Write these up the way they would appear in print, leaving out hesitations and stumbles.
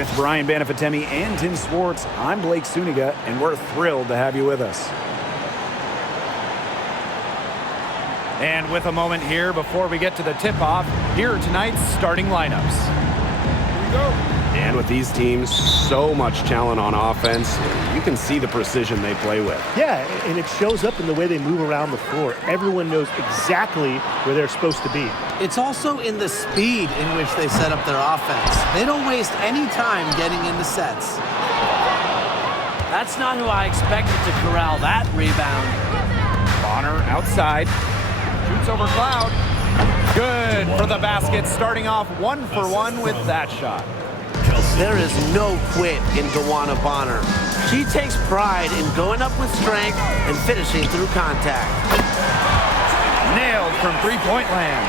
With Brian Banafitemi and Tim Swartz, I'm Blake Suniga, and we're thrilled to have you with us. And with a moment here before we get to the tip-off, here are tonight's starting lineups. Here we go. And with these teams, so much talent on offense, you can see the precision they play with. Yeah, and it shows up in the way they move around the floor. Everyone knows exactly where they're supposed to be. It's also in the speed in which they set up their offense. They don't waste any time getting into sets. That's not who I expected to corral that rebound. Bonner outside. Shoots over Cloud. Good for the basket, starting off 1 for 1 with that shot. There is no quit in Dawana Bonner. She takes pride in going up with strength and finishing through contact. Nailed from three-point land.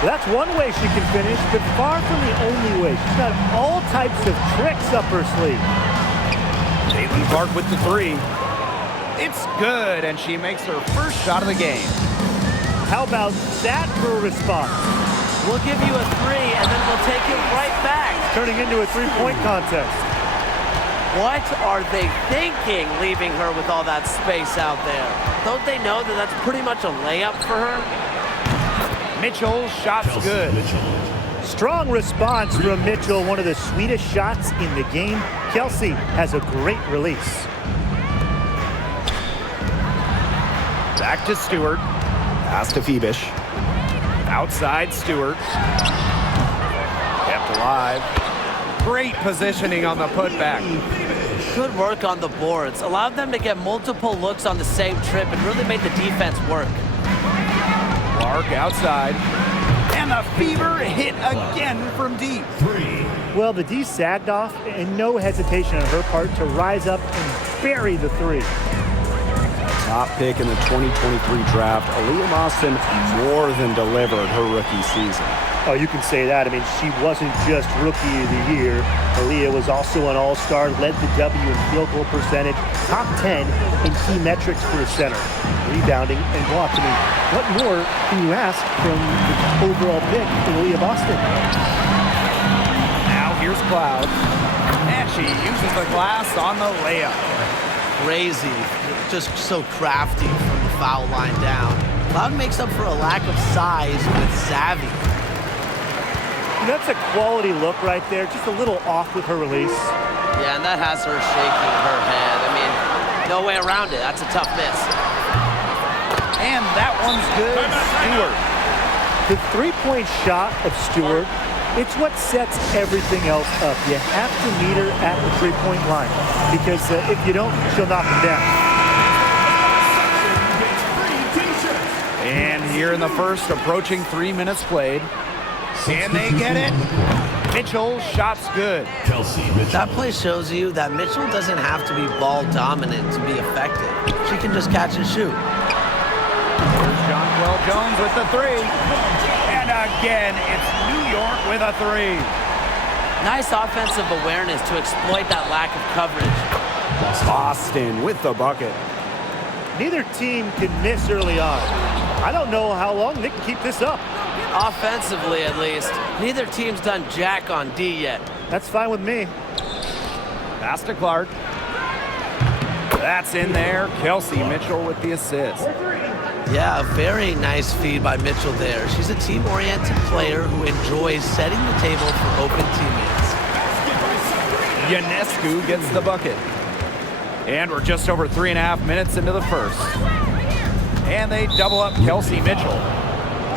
Well, that's one way she can finish, but far from the only way. She's got all types of tricks up her sleeve. Caitlin Clark with the three. It's good, and she makes her first shot of the game. How about that for a response? We'll give you a three, and then we'll take it right back. Turning into a three-point contest. What are they thinking, leaving her with all that space out there? Don't they know that that's pretty much a layup for her? Mitchell, shot's good. Strong response from Mitchell, one of the sweetest shots in the game. Kelsey has a great release. Back to Stewart. Pass to Phoebish. Outside Stewart. Kept alive. Great positioning on the putback. Good work on the boards. Allowed them to get multiple looks on the same trip and really made the defense work. Clark outside. And the fever hit again from deep. Well, the D sagged off, and no hesitation on her part to rise up and bury the three. Top pick in the 2023 draft, Aaliyah Boston more than delivered her rookie season. Oh, you can say that. I mean, she wasn't just Rookie of the Year. Aaliyah was also an All-Star, led the W in field goal percentage, top 10 in key metrics for a center, rebounding and blocks. I mean, what more can you ask from the overall pick, Aaliyah Boston? Now here's Cloud. And she uses the glass on the layup. Crazy, just so crafty from the foul line down. Cloud makes up for a lack of size with savvy. That's a quality look right there, just a little off with her release. Yeah, and that has her shaking her head. I mean, no way around it. That's a tough miss. And that one's good. Stewart. The three-point shot of Stewart, it's what sets everything else up. You have to meet her at the three-point line because if you don't, she'll knock them down. And here in the first, approaching 3 minutes played. And they get it. Mitchell, shot's good. That play shows you that Mitchell doesn't have to be ball dominant to be effective. She can just catch and shoot. Here's Jonquel Jones with the three. And again, it's New York with a three. Nice offensive awareness to exploit that lack of coverage. Boston with the bucket. Neither team can miss early on. I don't know how long they can keep this up. Offensively, at least. Neither team's done jack on D yet. That's fine with me. Pass to Clark. That's in there. Kelsey Mitchell with the assist. Yeah, a very nice feed by Mitchell there. She's a team-oriented player who enjoys setting the table for open teammates. Ionescu gets the bucket. And we're just over 3.5 minutes into the first. And they double up Kelsey Mitchell.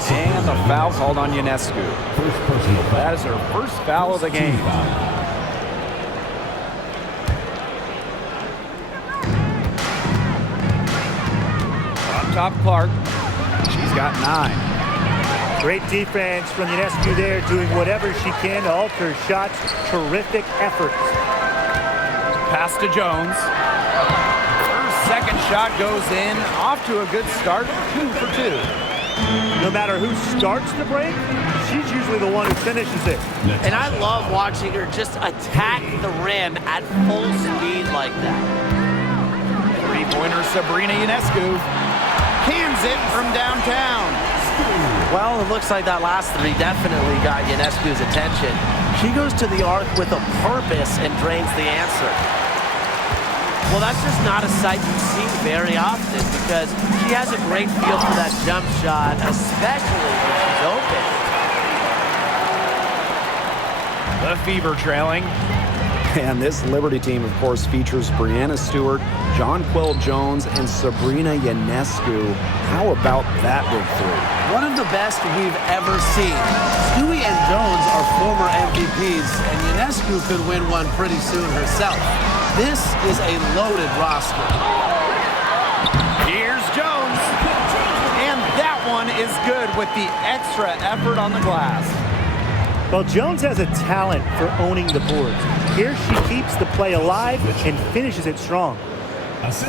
And the foul called on Ionescu. That is her first foul of the game. Up top, Clark. She's got 9. Great defense from Ionescu there, doing whatever she can to alter shots. Terrific effort. Pass to Jones. Her second shot goes in. Off to a good start. 2 for 2. No matter who starts the break, she's usually the one who finishes it. And I love watching her just attack the rim at full speed like that. Three-pointer Sabrina Ionescu cans it from downtown. Well, it looks like that last three definitely got Ionescu's attention. She goes to the arc with a purpose and drains the answer. Well, that's just not a sight you see very often because she has a great feel for that jump shot, especially when she's open. The Fever trailing. And this Liberty team, of course, features Brianna Stewart, Jonquel Jones, and Sabrina Ionescu. How about that big three? One of the best we've ever seen. Stewie and Jones are former MVPs, and Ionescu could win one pretty soon herself. This is a loaded roster. Here's Jones. And that one is good with the extra effort on the glass. Well, Jones has a talent for owning the boards. Here she keeps the play alive and finishes it strong.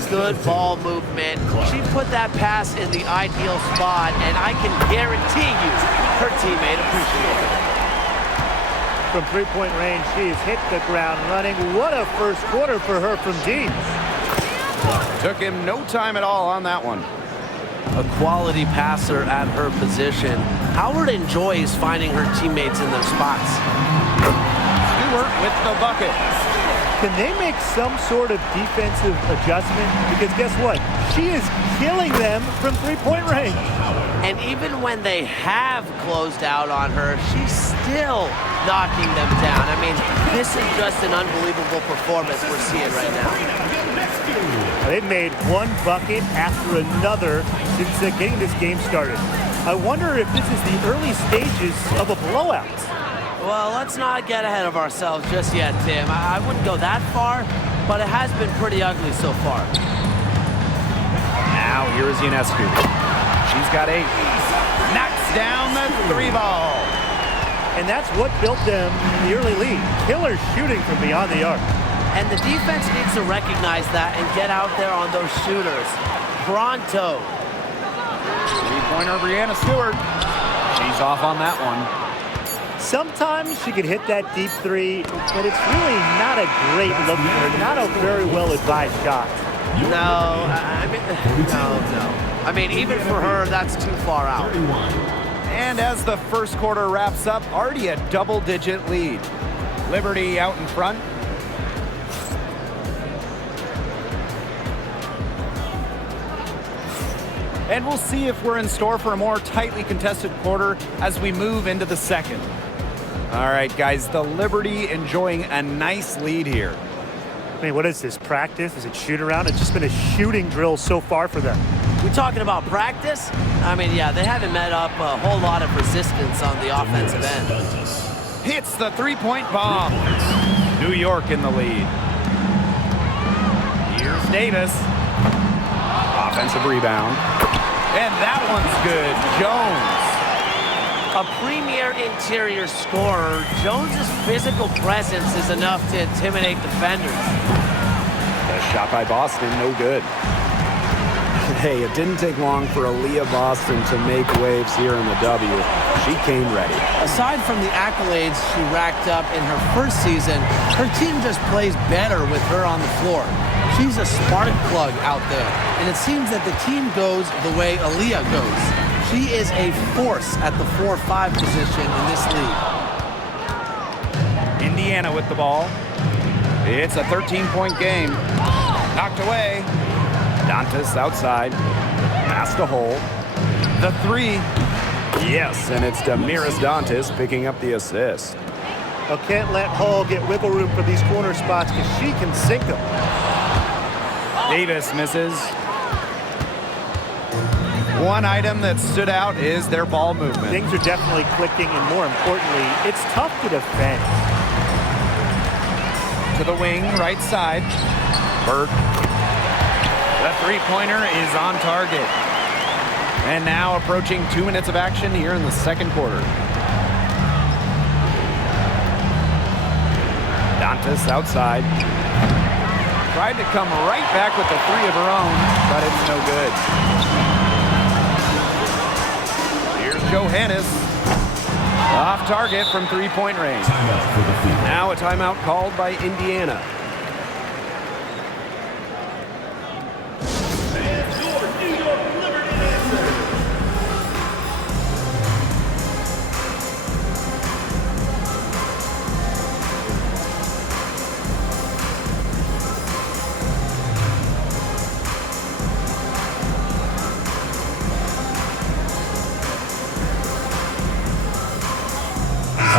Good ball movement. She put that pass in the ideal spot, and I can guarantee you her teammate appreciated it. From three-point range, she has hit the ground running. What a first quarter for her from deep. Took him no time at all on that one. A quality passer at her position. Howard enjoys finding her teammates in their spots. Stewart with the bucket. Can they make some sort of defensive adjustment? Because guess what? She is killing them from three-point range. And even when they have closed out on her, she's still knocking them down. I mean, this is just an unbelievable performance we're seeing right now. They've made one bucket after another since getting this game started. I wonder if this is the early stages of a blowout. Well, let's not get ahead of ourselves just yet, Tim. I wouldn't go that far, but it has been pretty ugly so far. Now here is Ionescu. She's got 8. Knocks down the 3 ball. And that's what built them the early lead. Killer shooting from beyond the arc. And the defense needs to recognize that and get out there on those shooters. Pronto. Three-pointer Brianna Stewart. She's off on that one. Sometimes she could hit that deep three, but it's really not a great look for her. Not a very well-advised shot. No. I mean, even for her, that's too far out. And as the first quarter wraps up, already a double-digit lead. Liberty out in front. And we'll see if we're in store for a more tightly contested quarter as we move into the second. All right, guys, the Liberty enjoying a nice lead here. I mean, what is this, practice? Is it shoot around? It's just been a shooting drill so far for them. We're talking about practice? I mean, yeah, they haven't met up a whole lot of resistance on the offensive end. Hits the three-point bomb. New York in the lead. Here's Davis. Offensive rebound. And that one's good. Jones. A premier interior scorer, Jones's physical presence is enough to intimidate defenders. The shot by Boston, no good. Hey, it didn't take long for Aaliyah Boston to make waves here in the W. She came ready. Aside from the accolades she racked up in her first season, her team just plays better with her on the floor. She's a spark plug out there, and it seems that the team goes the way Aaliyah goes. She is a force at the 4-5 position in this league. Indiana with the ball. It's a 13-point game. Knocked away. Dantas outside. Past the hole. The 3. Yes, and it's Damiris Dantas picking up the assist. Well, can't let Hall get wiggle room for these corner spots because she can sink them. Davis misses. One item that stood out is their ball movement. Things are definitely clicking, and more importantly, it's tough to defend. To the wing, right side. Burke. The three-pointer is on target. And now approaching 2 minutes of action here in the second quarter. Dantas outside. Tried to come right back with the 3 of her own, but it's no good. Here's Johannes. Off target from three-point range. Now a timeout called by Indiana.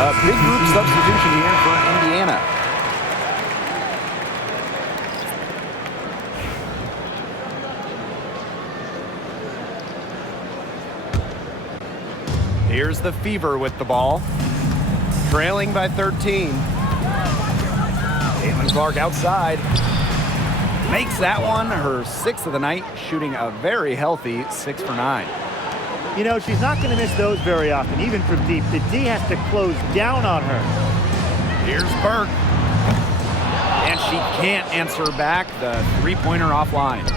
A big group substitution here for Indiana. Here's the Fever with the ball. Trailing by 13. Caitlin Clark outside. Makes that one her 6th of the night, shooting a very healthy 6 for 9. You know, she's not going to miss those very often, even from deep. The D has to close down on her. Here's Burke. And she can't answer back. The three-pointer offline.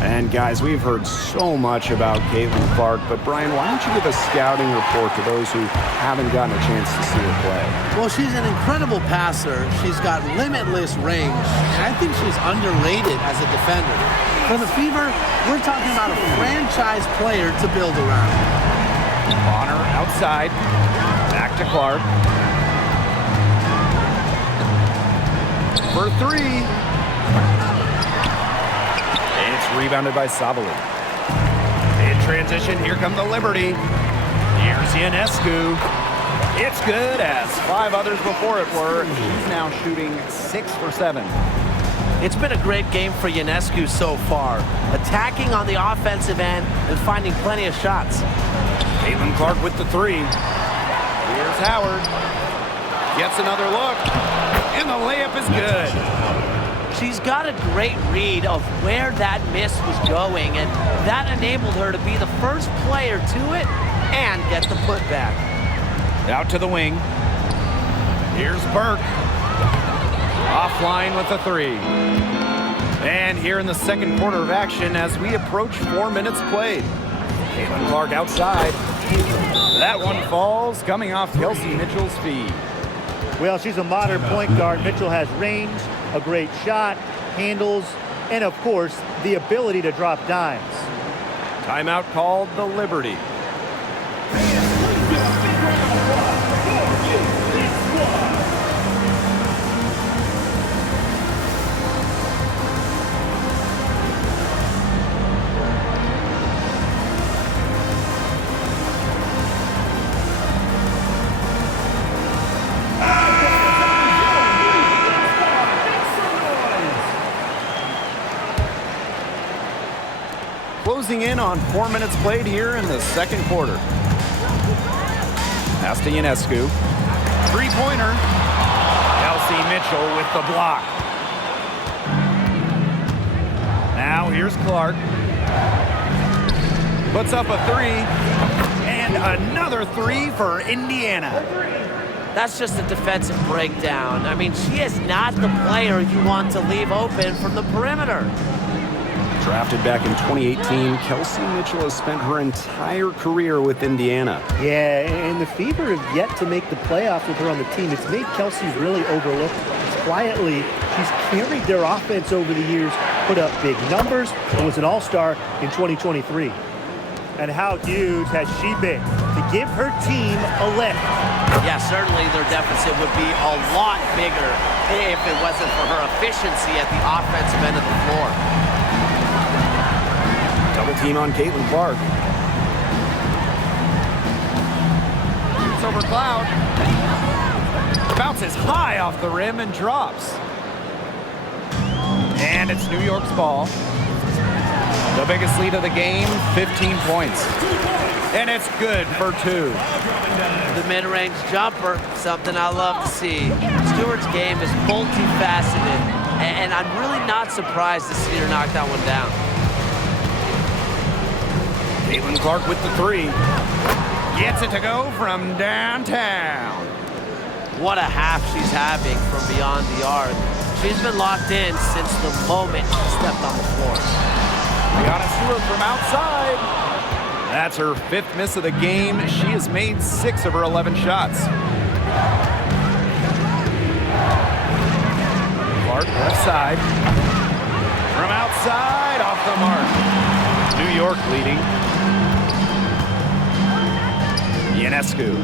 And guys, we've heard so much about Caitlin Clark, but Brian, why don't you give a scouting report to those who haven't gotten a chance to see her play? Well, she's an incredible passer. She's got limitless range, and I think she's underrated as a defender. For the Fever, we're talking about a franchise player to build around. Bonner outside. Back to Clark. For 3. It's rebounded by Savali. In transition, here come the Liberty. Here's Ionescu. It's good, as 5 others before it were. She's now shooting 6 for 7. It's been a great game for Ionescu so far, attacking on the offensive end and finding plenty of shots. Caitlin Clark with the 3. Here's Howard. Gets another look, and the layup is good. She's got a great read of where that miss was going, and that enabled her to be the first player to it and get the putback. Out to the wing. Here's Burke. Offline with the 3. And here in the second quarter of action as we approach 4 minutes played. Caitlin Clark outside. That one falls, coming off Kelsey Mitchell's feed. Well, she's a modern point guard. Mitchell has range, a great shot, handles, and of course, the ability to drop dimes. Timeout called the Liberty. Closing in on 4 minutes played here in the second quarter. Pass to Ionescu. Three-pointer. Kelsey Mitchell with the block. Now here's Clark. Puts up a 3. And another 3 for Indiana. That's just a defensive breakdown. I mean, she is not the player you want to leave open from the perimeter. Drafted back in 2018, Kelsey Mitchell has spent her entire career with Indiana. Yeah, and the Fever have yet to make the playoffs with her on the team. It's made Kelsey really overlooked. Quietly, she's carried their offense over the years, put up big numbers, and was an all-star in 2023. And how huge has she been to give her team a lift? Yeah, certainly their deficit would be a lot bigger if it wasn't for her efficiency at the offensive end of the floor. Double team on Caitlin Clark. Shoots over Cloud. Bounces high off the rim and drops. And it's New York's ball. The biggest lead of the game, 15 points. And it's good for 2. The mid-range jumper, something I love to see. Stewart's game is multifaceted, and I'm really not surprised to see her knock that one down. Caitlin Clark with the 3. Gets it to go from downtown. What a half she's having from beyond the arc. She's been locked in since the moment she stepped on the floor. Brianna Stewart from outside. That's her 5th miss of the game. She has made 6 of her 11 shots. Clark left side. From outside, off the mark. New York leading. Ionescu.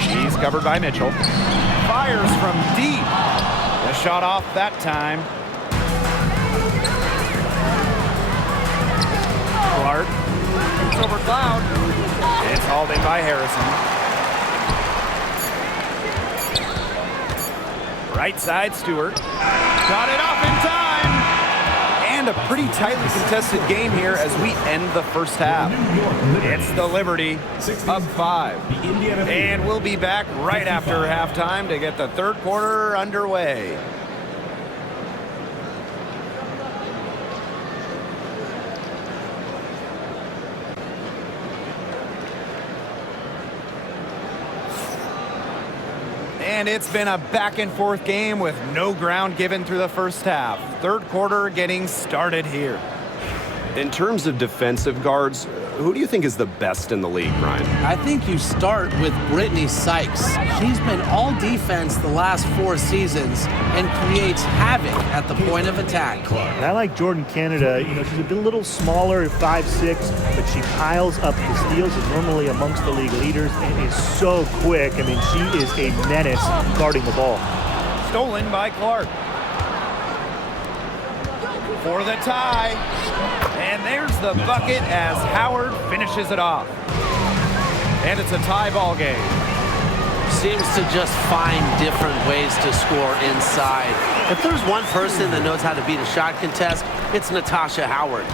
She's covered by Mitchell. Fires from deep. The shot off that time. Clark. It's over Cloud. It's hauled in by Harrison. Right side, Stewart. Got it off in time. And a pretty tightly contested game here as we end the first half. It's the Liberty up 5. And we'll be back right after halftime to get the third quarter underway. And it's been a back-and-forth game with no ground given through the first half. Third quarter getting started here. In terms of defensive guards, who do you think is the best in the league, Brian? I think you start with Brittany Sykes. She's been all defense the last 4 seasons and creates havoc at the point of attack. And I like Jordan Canada. You know, she's a little smaller at 5'6", but she piles up the steals, is normally amongst the league leaders, and is so quick. I mean, she is a menace guarding the ball. Stolen by Clark. For the tie. And there's the bucket as Howard finishes it off. And it's a tie ball game. Seems to just find different ways to score inside. If there's one person that knows how to beat a shot contest, it's Natasha Howard.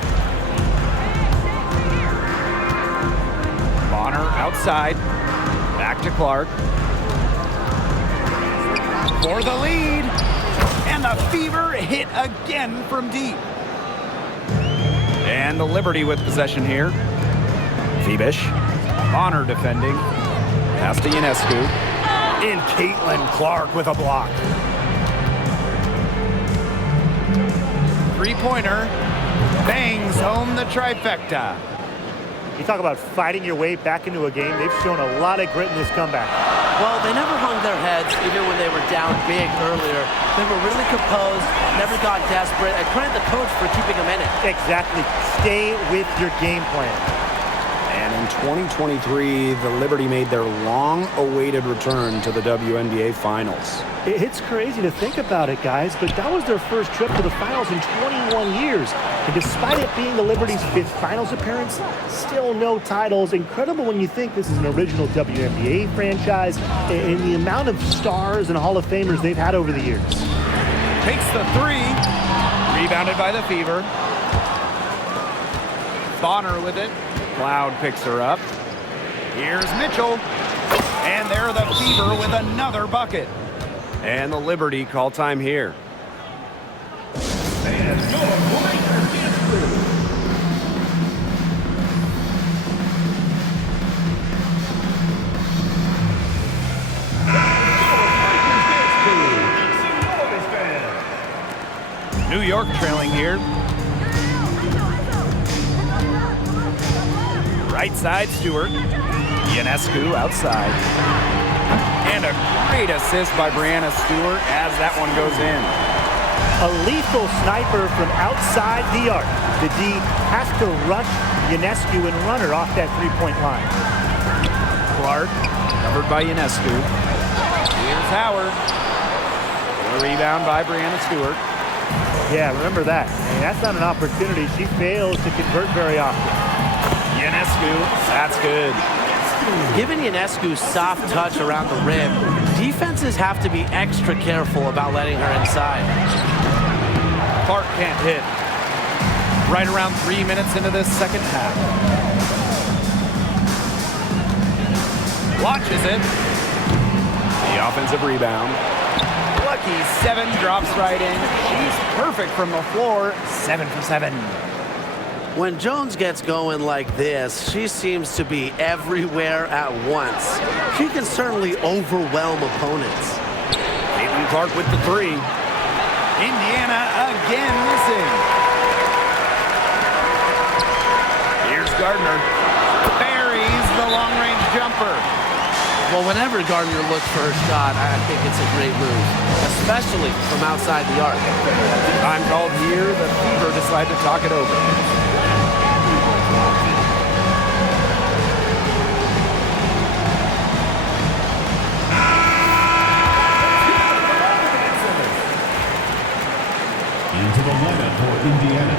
Bonner outside. Back to Clark. For the lead. And the Fever hit again from deep. And the Liberty with possession here. Phoebish. Bonner defending. Pass to Ionescu. And Caitlin Clark with a block. Three-pointer. Bangs home the trifecta. You talk about fighting your way back into a game. They've shown a lot of grit in this comeback. Well, they never hung their heads, even when they were down big earlier. They were really composed, never got desperate. I credit the coach for keeping them in it. Exactly. Stay with your game plan. And in 2023, the Liberty made their long-awaited return to the WNBA Finals. It's crazy to think about it, guys, but that was their first trip to the finals in 21 years. And despite it being the Liberty's 5th finals appearance, still no titles. Incredible when you think this is an original WNBA franchise and the amount of stars and Hall of Famers they've had over the years. Takes the three. Rebounded by the Fever. Bonner with it. Cloud picks her up. Here's Mitchell. And there the Fever with another bucket. And the Liberty call time here. New York trailing here. Right side, Stewart. Ionescu outside. And a great assist by Brianna Stewart as that one goes in. A lethal sniper from outside the arc. The D has to rush Ionescu and run her off that three-point line. Clark, covered by Ionescu. Here's Howard. A rebound by Brianna Stewart. Yeah, remember that. I mean, that's not an opportunity. She fails to convert very often. Ionescu, that's good. Given Ionescu's soft touch around the rim, defenses have to be extra careful about letting her inside. Clark can't hit. Right around 3 minutes into this second half. Launches it. The offensive rebound. Lucky 7 drops right in. She's perfect from the floor. 7 for 7. When Jones gets going like this, she seems to be everywhere at once. She can certainly overwhelm opponents. Caitlin Clark with the three. Indiana again missing. Here's Gardner. Buries the long-range jumper. Well, whenever Gardner looks for her shot, I think it's a great move, especially from outside the arc. Time called here. The Fever decide to talk it over. Into the lineup for Indiana.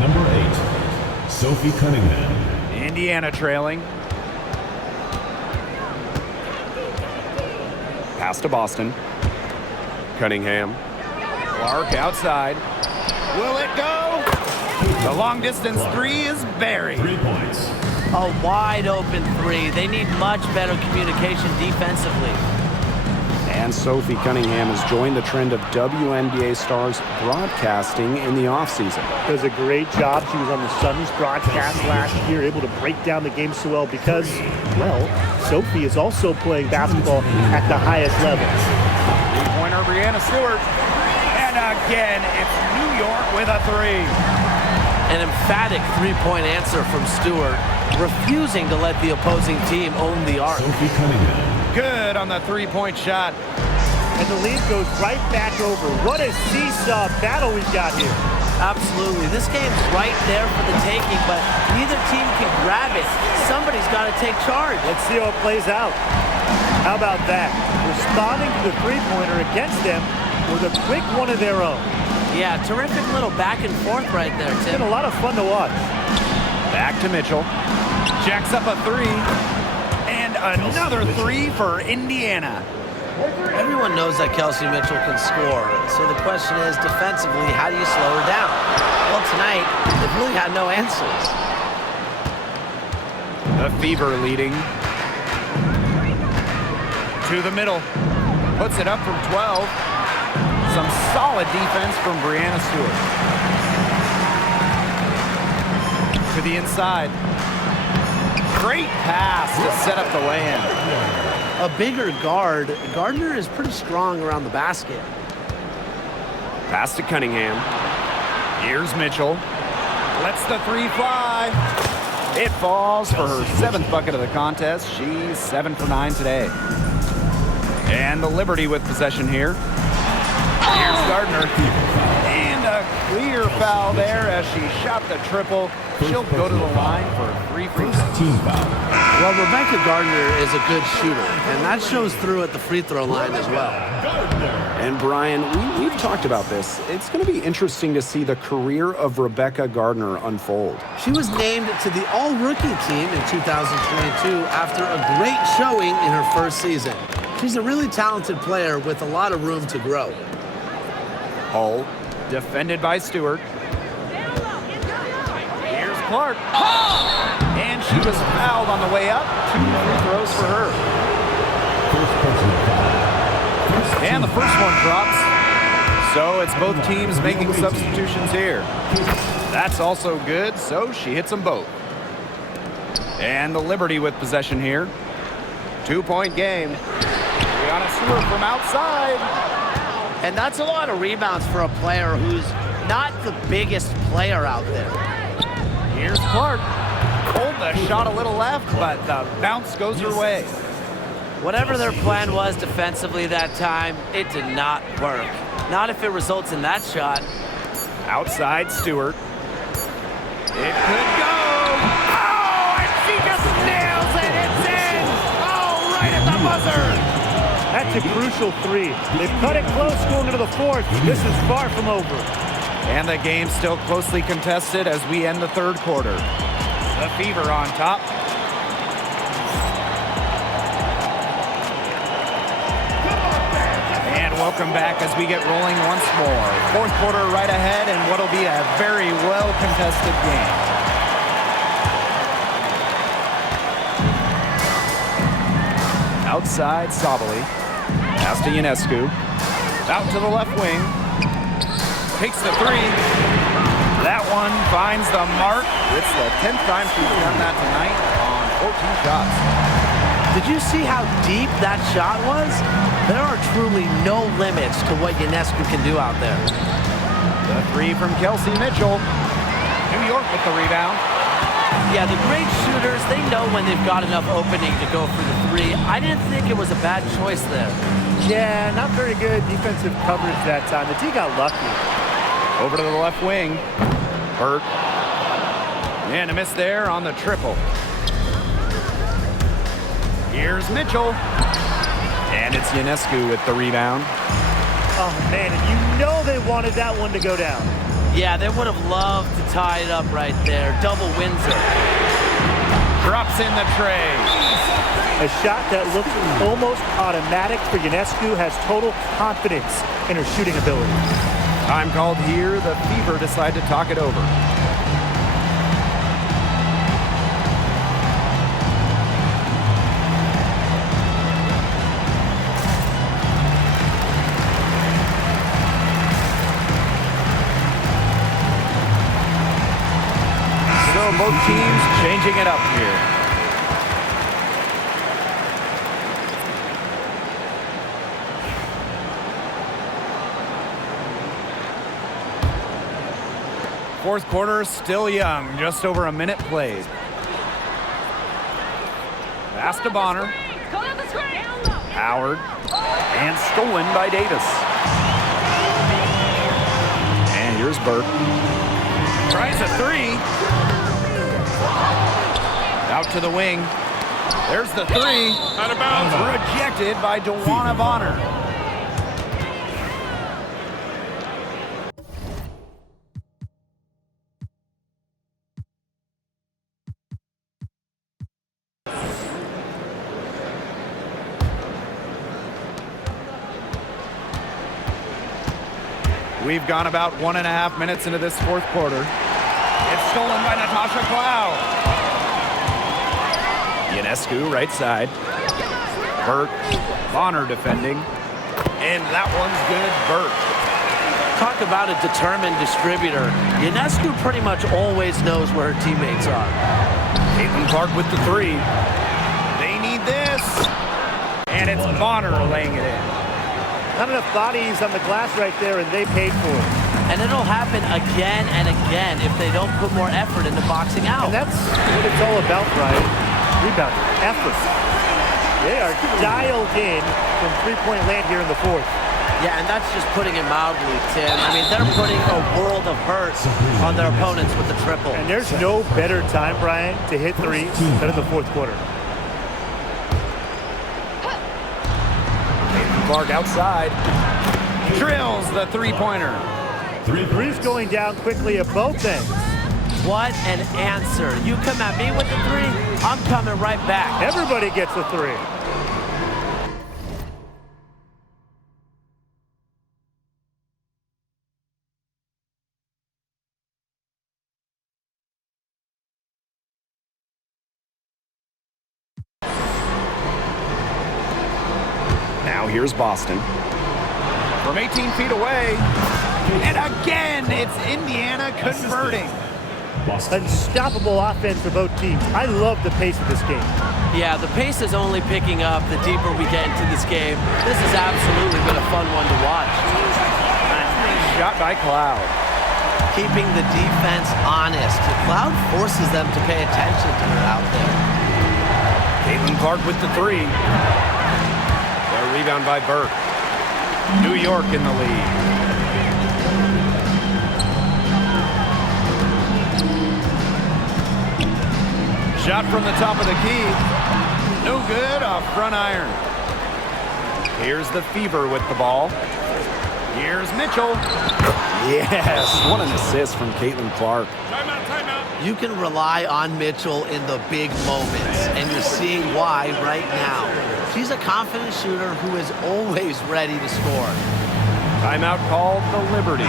Number 8, Sophie Cunningham. Indiana trailing. Pass to Boston. Cunningham. Clark outside. Will it go? The long distance three is buried. 3 points. A wide open three. They need much better communication defensively. And Sophie Cunningham has joined the trend of WNBA stars broadcasting in the offseason. Does a great job. She was on the Suns broadcast last year, able to break down the game so well because, well, Sophie is also playing basketball at the highest level. Three-pointer Brianna Stewart. And again, it's New York with a three. An emphatic three-point answer from Stewart, refusing to let the opposing team own the arc. Sophie Cunningham. Good on the three-point shot. And the lead goes right back over. What a seesaw battle we've got here. Absolutely. This game's right there for the taking, but neither team can grab it. Somebody's got to take charge. Let's see how it plays out. How about that? Responding to the three-pointer against them with a quick one of their own. Yeah, terrific little back and forth right there, It's Tim. been a lot of fun to watch. Back to Mitchell. Jacks up a three. And another three for Indiana. Everyone knows that Kelsey Mitchell can score, so the question is, defensively, how do you slow her down? Well, tonight, they've really had no answers. The Fever leading. To the middle. Puts it up from 12. Some solid defense from Brianna Stewart. To the inside. Great pass to set up the lay-in. A bigger guard, Gardner is pretty strong around the basket. Pass to Cunningham. Here's Mitchell. Lets the three fly. It falls for her 7th bucket of the contest. She's 7 for 9 today. And the Liberty with possession here. Here's Gardner. And a clear foul there as she shot the triple. She'll go to the line for 3 free throws. Team foul. Well, Rebecca Gardner is a good shooter, and that shows through at the free throw line as well. And Brian, we've talked about this. It's going to be interesting to see the career of Rebecca Gardner unfold. She was named to the All-Rookie team in 2022 after a great showing in her first season. She's a really talented player with a lot of room to grow. Hull, defended by Stewart. Here's Clark. And she was fouled on the way up. 2 free throws for her. First personal foul. And the first one drops. So it's both teams making substitutions here. That's also good, so she hits them both. And the Liberty with possession here. 2-point game. Brianna Stewart from outside. And that's a lot of rebounds for a player who's not the biggest player out there. Here's Clark. Pulled the shot a little left, but the bounce goes her way. Whatever their plan was defensively that time, it did not work. Not if it results in that shot. Outside Stewart. It could go. Oh, and she just nails it. It's in. Oh, right at the buzzer. That's a crucial three. They've cut it close going into the fourth. This is far from over. And the game's still closely contested as we end the third quarter. The Fever on top. And welcome back as we get rolling once more. Fourth quarter right ahead and what'll be a very well-contested game. Outside Sabali. Pass to Ionescu. Out to the left wing. Takes the three. That one finds the mark. It's the 10th time she's done that tonight on 14 shots. Did you see how deep that shot was? There are truly no limits to what Ionescu can do out there. The three from Kelsey Mitchell. New York with the rebound. Yeah, the great shooters, they know when they've got enough opening to go for the three. I didn't think it was a bad choice there. Yeah, not very good defensive coverage that time. The D got lucky. Over to the left wing. Burt. And a miss there on the triple. Here's Mitchell. And it's Ionescu with the rebound. Oh, man, and you know they wanted that one to go down. Yeah, they would have loved to tie it up right there. Double Windsor. Drops in the tray. A shot that looks almost automatic for Ionescu, has total confidence in her shooting ability. Time called here. The Fever decide to talk it over. So both teams changing it up here. Fourth quarter still young, just over a minute played. Pass to Bonner. Howard. And stolen by Davis. And here's Burke. Tries a three. Out to the wing. There's the three. Out of bounds. Rejected by DeWanna Bonner. We've gone about 1.5 minutes into this fourth quarter. It's stolen by Natasha Cloud. Ionescu, right side. Burke, Bonner defending. And that one's good, Burke. Talk about a determined distributor. Ionescu pretty much always knows where her teammates are. Caitlin Clark with the three. They need this. And it's Bonner laying it in. Not enough bodies on the glass right there, and they paid for it. And it'll happen again and again if they don't put more effort into boxing out. And that's what it's all about, Brian. Rebounding, effort. They are dialed in from three-point land here in the fourth. Yeah, and that's just putting it mildly, Tim. I mean, they're putting a world of hurt on their opponents with the triple. And there's no better time, Brian, to hit threes than in the fourth quarter. Clark outside. Drills the three-pointer. Three's going down quickly at both ends. What an answer. You come at me with the three, I'm coming right back. Everybody gets a three. Now here's Boston. From 18 feet away. And again, it's Indiana converting. Unstoppable offense for both teams. I love the pace of this game. Yeah, the pace is only picking up the deeper we get into this game. This has absolutely been a fun one to watch. Shot by Cloud. Keeping the defense honest. Cloud forces them to pay attention to her out there. Caitlin Clark with the three. A rebound by Burke. New York in the lead. Shot from the top of the key. No good, off front iron. Here's the Fever with the ball. Here's Mitchell. Yes, what an assist from Caitlin Clark. Timeout. You can rely on Mitchell in the big moments, and you're seeing why right now. She's a confident shooter who is always ready to score. Timeout called the Liberty.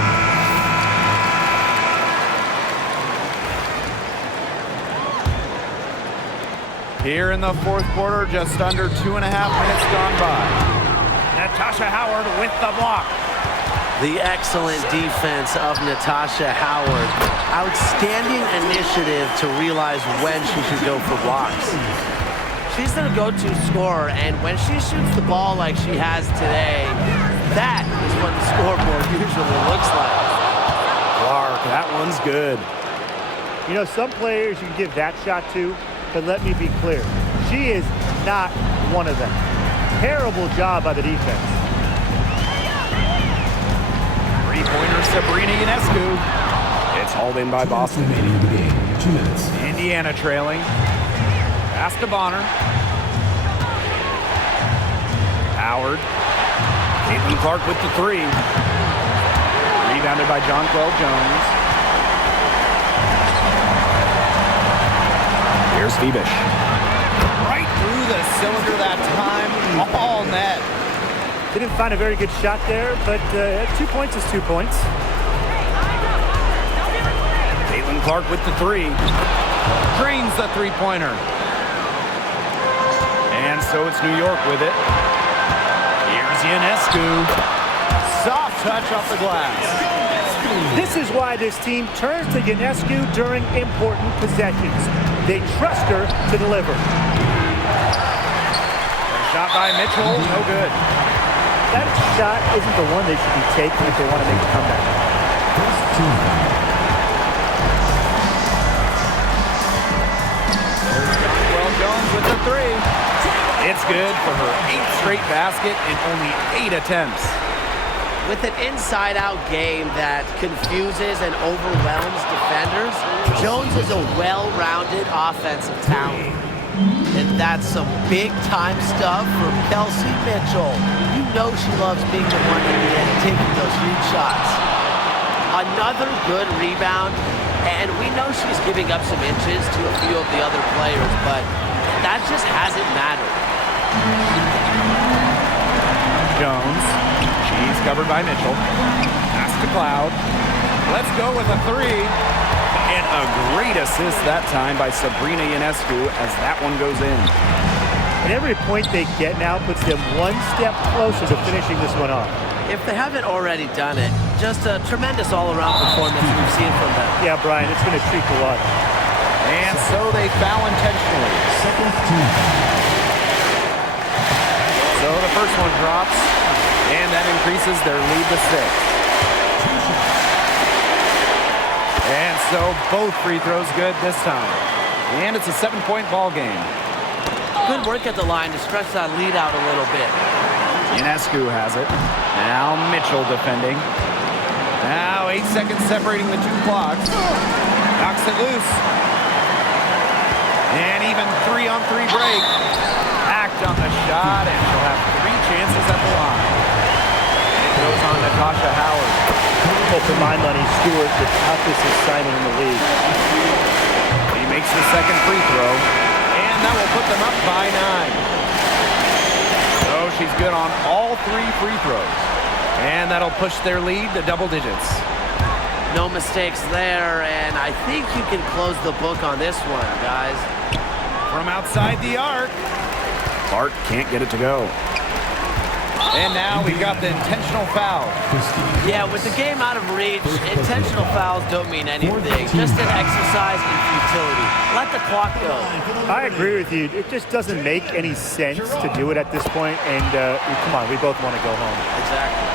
Here in the fourth quarter, just under 2.5 minutes gone by. Natasha Howard with the block. The excellent defense of Natasha Howard. Outstanding initiative to realize when she should go for blocks. She's the go-to scorer, and when she shoots the ball like she has today, that is what the scoreboard usually looks like. Clark, that one's good. You know, some players you can give that shot to, but let me be clear. She is not one of them. Terrible job by the defense. Three-pointer Sabrina Ionescu. It's hauled in by Boston. Remaining in the game, 2 minutes. Indiana trailing. Pass to Bonner. Howard. Caitlin Clark with the three. Rebounded by Jonquel Jones. Here's Phoebish. Right through the cylinder that time, all net. Didn't find a very good shot there, but 2 points is 2 points. Caitlin Clark with the three. Drains the three-pointer. And so it's New York with it. Here's Ionescu. Soft touch off the glass. This is why this team turns to Ionescu during important possessions. They trust her to deliver. Shot by Mitchell, no good. That shot isn't the one they should be taking if they want to make a comeback. Well, Jones with the three. It's good for her 8th straight basket in only 8 attempts. With an inside-out game that confuses and overwhelms defenders, Jones is a well-rounded offensive talent. And that's some big-time stuff from Kelsey Mitchell. You know she loves being the one in the end, taking those huge shots. Another good rebound, and we know she's giving up some inches to a few of the other players, but that just hasn't mattered. Jones, she's covered by Mitchell. Pass to Cloud. Let's go with a three. And a great assist that time by Sabrina Ionescu as that one goes in. And every point they get now puts them one step closer to finishing this one off. If they haven't already done it, just a tremendous all-around performance we've seen from them. Yeah, Brian, it's going to treat the water. And so they foul intentionally. So the first one drops, and that increases their lead to 6. And so both free throws good this time. And it's a 7-point ball game. Good work at the line to stretch that lead out a little bit. Ionescu has it. Now Mitchell defending. Now 8 seconds separating the two clocks. Knocks it loose. And even 3-on-3 break. Act on the shot, and she'll have 3 chances at the line. And it goes on Natasha Howard. Well, for my money, Stewart, the toughest assignment in the league. He makes the second free throw, and that will put them up by 9. So she's good on all 3 free throws, and that'll push their lead to double digits. No mistakes there, and I think you can close the book on this one, guys. From outside the arc. Clark can't get it to go. And now we've got the intentional foul. Yeah, with the game out of reach, intentional fouls don't mean anything. Just an exercise in futility. Let the clock go. I agree with you. It just doesn't make any sense to do it at this point. And come on, we both want to go home. Exactly.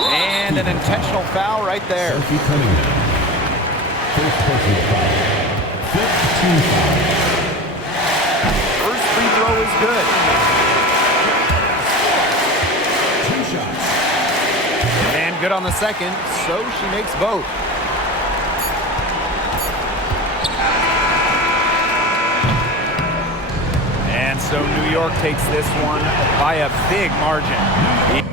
And an intentional foul right there. Sophie Cunningham. First personal foul. 15 foul. First free throw is good. 2 shots. And good on the second, so she makes both. And so New York takes this one by a big margin.